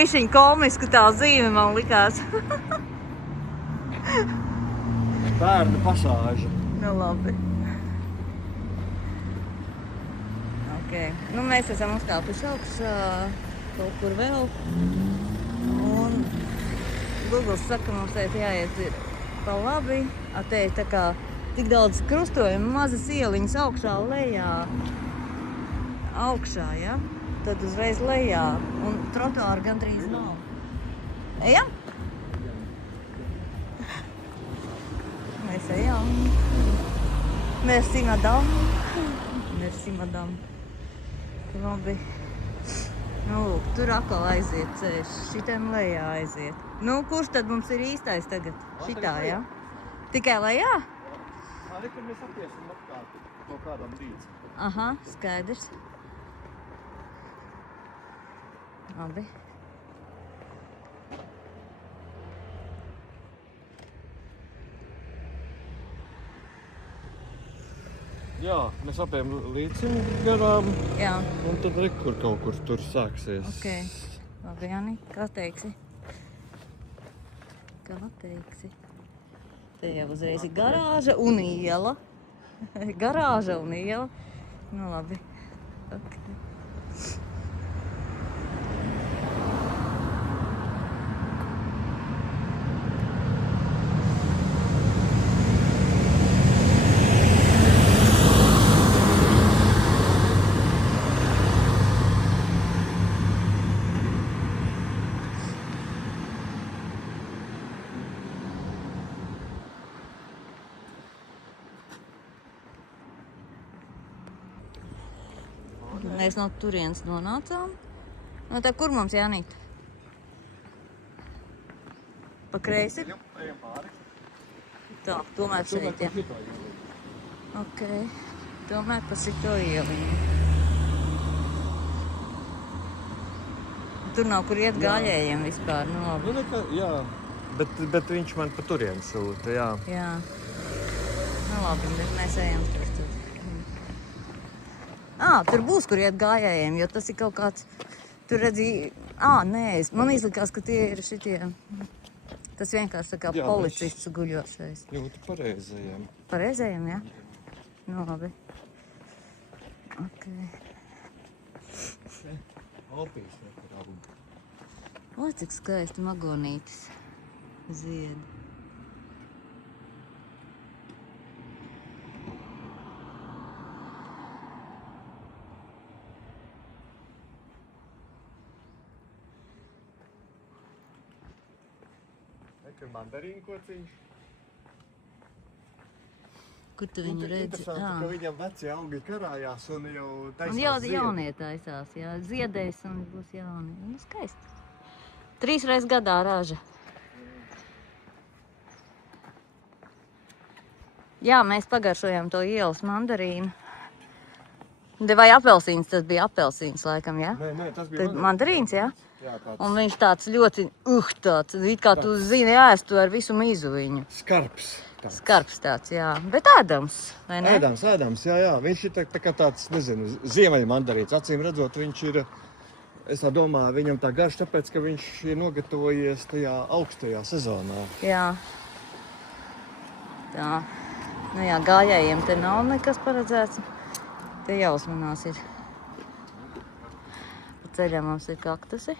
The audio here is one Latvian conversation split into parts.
bišķiņ komisku tā zīme man likās. Bērnu pasāža. Nu labi. Ok. Nu mēs esam uzkāpuši augšā kaut kur vēl. Un Google saka, mums šeit jāiet ir pa labi. Te ir tā kā tik daudz krustojumu, mazas ieliņas augšā, lejā. Augšā, ja? Tad uzreiz lejā. Un trotuāru gandrīz nav. Ejam? Mēs ejam. Merci, madame. Merci, madame. Labi. Nu, lūk, tur atkal aiziet ceļš. Šitiem lejā aiziet. Nu, kurš tad mums ir īstais tagad? Šitā, ja? Tikai lejā? Arī, kad mēs apiesim apkārt no kādam līdz. Aha, skaidrs. Labi. Jā, mēs apējam līdzim garām. Jā. Un tad kur kaut kur tur sāksies. Ok. Labi, Jani, kā teiksi? Kā teiksi? Te jau uzreiz ir garāža un iela. Garāža un iela. Nu labi. Ok. Mēs no turienes nonācām. No tā, kur mums jānīt? Pa kreisi? Jā, ejam pāri. Tā, tomēr šeit, jā. Ok. Tomēr pa šito ieliņu. Tur nav kur iet gājējiem vispār, nu labi. Nu, nekā, jā. Bet viņš man pa turien sūta, jā. Jā. Nu labi, bet mēs ejam tur. Tur būs, kur iet gājējiem, jo tas ir kaut kāds, tur redzi, nē, man izlikās, ka tie ir šitie, tas vienkārši tā kā Jā, policists guļošais. Ļoti pareizajiem. Pareizajiem, jā? Nu labi. Ok. Alpīs nekur abu. O, cik skaisti magonītis zied. Nekar mandarīnu kociņš. Kur tu viņu redzi? Interesanti, ka viņam veci augi karājās un jau taisās Un jau ziedi. jaunie taisās, jā. Ziedēs un būs jauni. Nu, skaisti. 3 reizes gadā raža. Jā, mēs pagaršojām to ielas mandarīnu. Vai apelsīns, tas bija apelsīns laikam, jā? Nē, tas bija Tad mandarīns, jā? Jā, tāds Un viņš tāds ļoti, tāds, it kā tu zini ēst tu ar visu mizu viņu. skarbs. Skarbs tāds, jā. Bet ēdams, vai ne? Ēdams, jā. Viņš ir tā kā tāds, nezinu, ziemeļa mandarīns. Acīm redzot, viņš ir, es tā domāju, viņam tā garš, tāpēc, ka viņš ir nogatavojies tajā augstajā sezonā. Jā. Tā. Nu jā, gājējiem te nav nekas paredzēts. Te jāuzmanās ir. Pa ceļam mums ir kaktusi.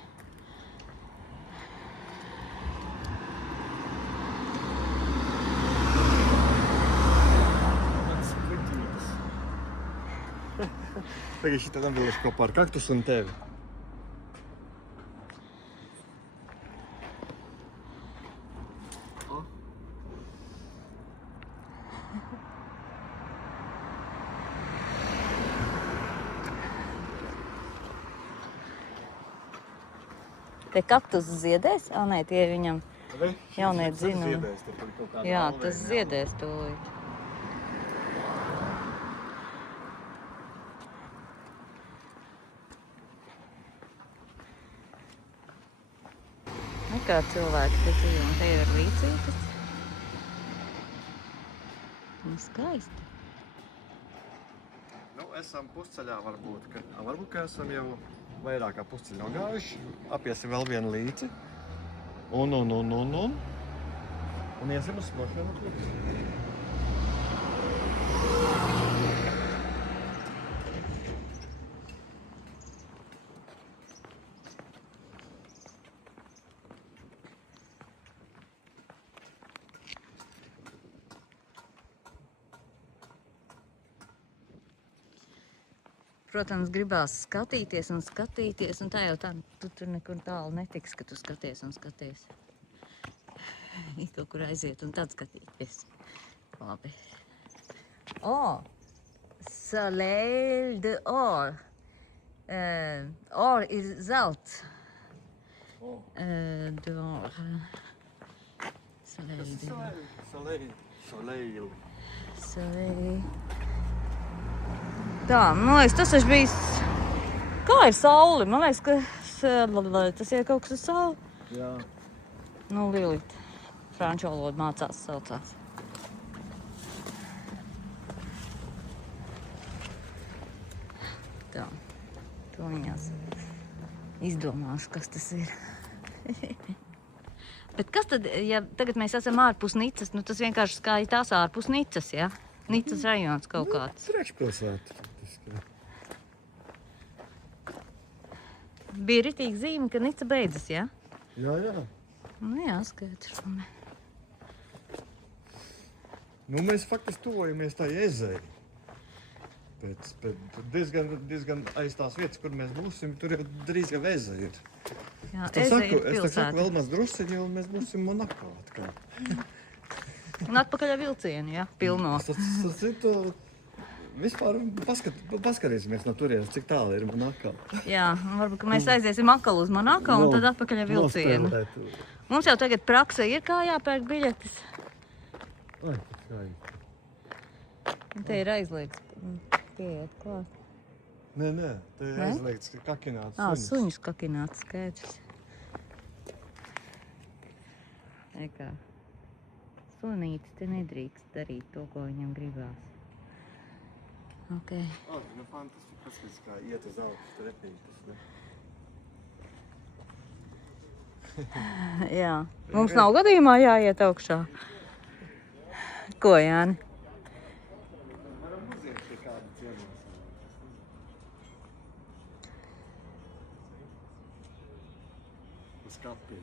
Tagad šitā nebilēšu kopā ar kaktusu un tevi. Te kaktus ziedēs? Nē, tie viņam jaunie dzinu. Jā, tas ziedēs tūlīt. Nekā cilvēki te dzīvo, un te ir līdzītas. Nu, skaisti. Nu, esam pusceļā varbūt, ka esam jau vairāk kā pusceļu nogājuši. Apiesim vēl vienu līci. Un iesim uz skošanu klubu. Protams, gribās skatīties, un tā jau tā, tu tur nekur tālu netiks, ka tu skaties un skaties. Ir kaut kur aiziet un tad skatīties. Labi. Soleil de or. Or ir zelts. De or. Soleil de or. Soleil. Tā, man liekas, tas taču bijis... Kā ir saule? Man liekas, ka tas ir kaut kas uz sauli. Jā. Nu, Lilita. Franču valodu mācās, saucās. Tā. To viņās izdomāšu, kas tas ir. Bet kas tad, ja tagad mēs esam ārpus Nicas, nu tas vienkārši kā tās ārpus Nicas, ja? Nicas rajons kaut kāds. Priekšpilsēta. Bija ritīgi zīme, ka Nica beidzas, ja? Jā. Nu jā, skaidrs. Nu, mēs faktiski tuvojamies tā ezei. Pēc diezgan aiz tās vietas, kur mēs būsim, tur jau drīz jau eze ir. Jā, Es tā eze ir saku, pilsēta. vēl maz drusciņi, un mēs būsim Monako atkal. Un atpakaļ ar vilcienu, ja? Pilno. Vispār paskatīsimies no turienes, cik tālu ir Monako. Jā, varbūt, ka mēs aiziesim atkal uz Monako un tad atpakaļ ar vilcienu. Nospēlēt. Mums jau tagad prakse ir, kā jāpērk biļetes. Ai, cik skaisti. Un te ir aizliegts pieiet klāt. Nē, te ir aizliegts kakināts suņus. Suņus kakināts, skaidrs. Ekā. Sunītis te nedrīkst darīt to, ko viņam gribās. Ok. Nu fantastiski, paskatās, kā iet uz augstu repītas, ne? Jā. Mums nav gadījumā jāiet augšā. Ko, Jāni? Varam uziet pie kāda ciemās. Uz kapiju.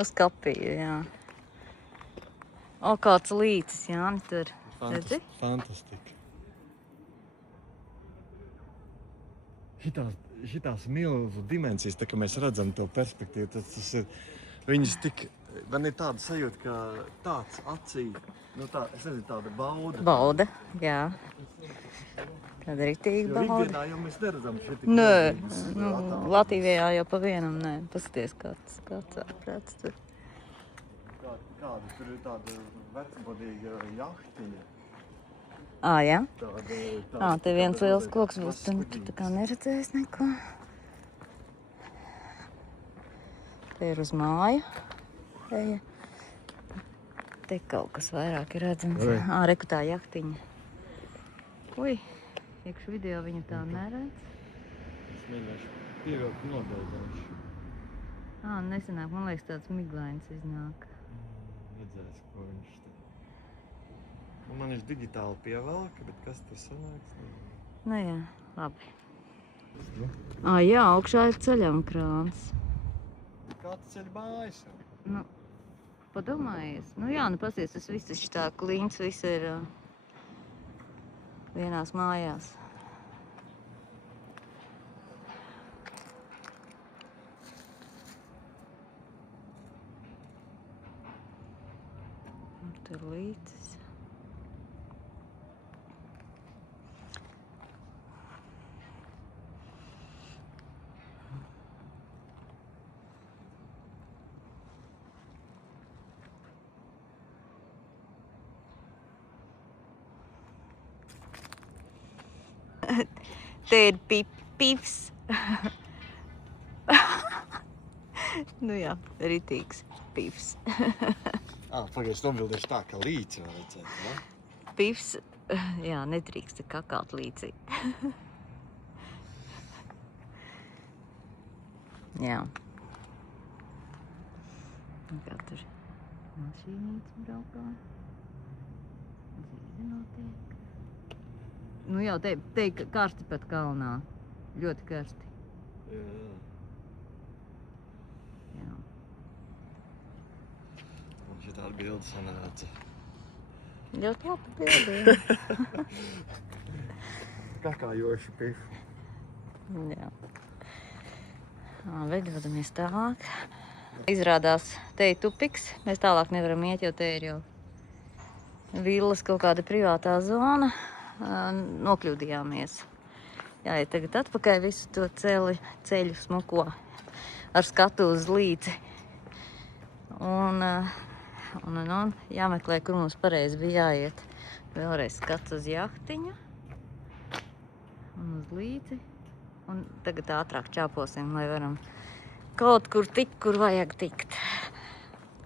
Uz kapiju, jā. O, kāds līcis, Jāni, tur. Redzi? Fantastika. Šitās milzu dimensijas, tā kā mēs redzam to perspektīvu, tas ir, viņas tik, man ir tāda sajūta, ka tāds acī, nu tā, es nezinu, tāda bauda. Bauda, jā. Tāda ritīgi Jo bauda. ikdienā jau mēs neredzam šitik Nē, milzīgas nu, attēlus. Latvijā jau pa vienam, nē. Paskaties, kāds ārprāts tur. Kāda tur ir tāda vecmodīga jahtiņa. Jā? Tāda, Te viens liels koks būs, tu tā kā neredzēs neko. Te ir uz māju. Eja. Te kaut kas vairāk ir redzams. Vai? Reku tā jahtiņa. Ui, iekš video viņa tā neredz. Es mēģināšu pievilkt nobeigāšu. Nesanāk, man liekas tāds miglains iznāk. Redzēs, ko viņš te. Nu, man viņš digitāli pievelka, bet kas tur sanāks? Nu jā, labi. Jā, augšā ir ceļam krāns. Kāds ceļ mājas? Nu, padomājies. Nu jā, nu pasies, tas viss taču tā klīns, viss ir vienās mājās. Un tur līcis. Te ir pips. Nu jā, ritīgs pips. Pagaidzi, nobildēšu tā, ka līci var redzēt, ja? Pips, jā, nedrīkst kakāt līdzi. Jā. Un kā tur mašīnītes braukā. Dzīve notiek. Nu jau te karsti pat kalnā. Ļoti karsti. Jā. Jā. Man šī tāda bilde sanāca. Ļoti labi bildi. Kakājoši pif. Jā. Labi, dodamies tālāk. Izrādās, te ir tupiks. Mēs tālāk nevaram iet, jo te ir jau villas kaut kāda privātā zona. Nokļūdījāmies. Jāiet tagad atpakaļ visu to ceļu smuko ar skatu uz līci. Un jāmeklē, kur mums pareizi bija jāiet. Vēlreiz skats uz jahtiņu un uz līci. Un tagad ātrāk čāposim, lai varam kaut kur tikt, kur vajag tikt.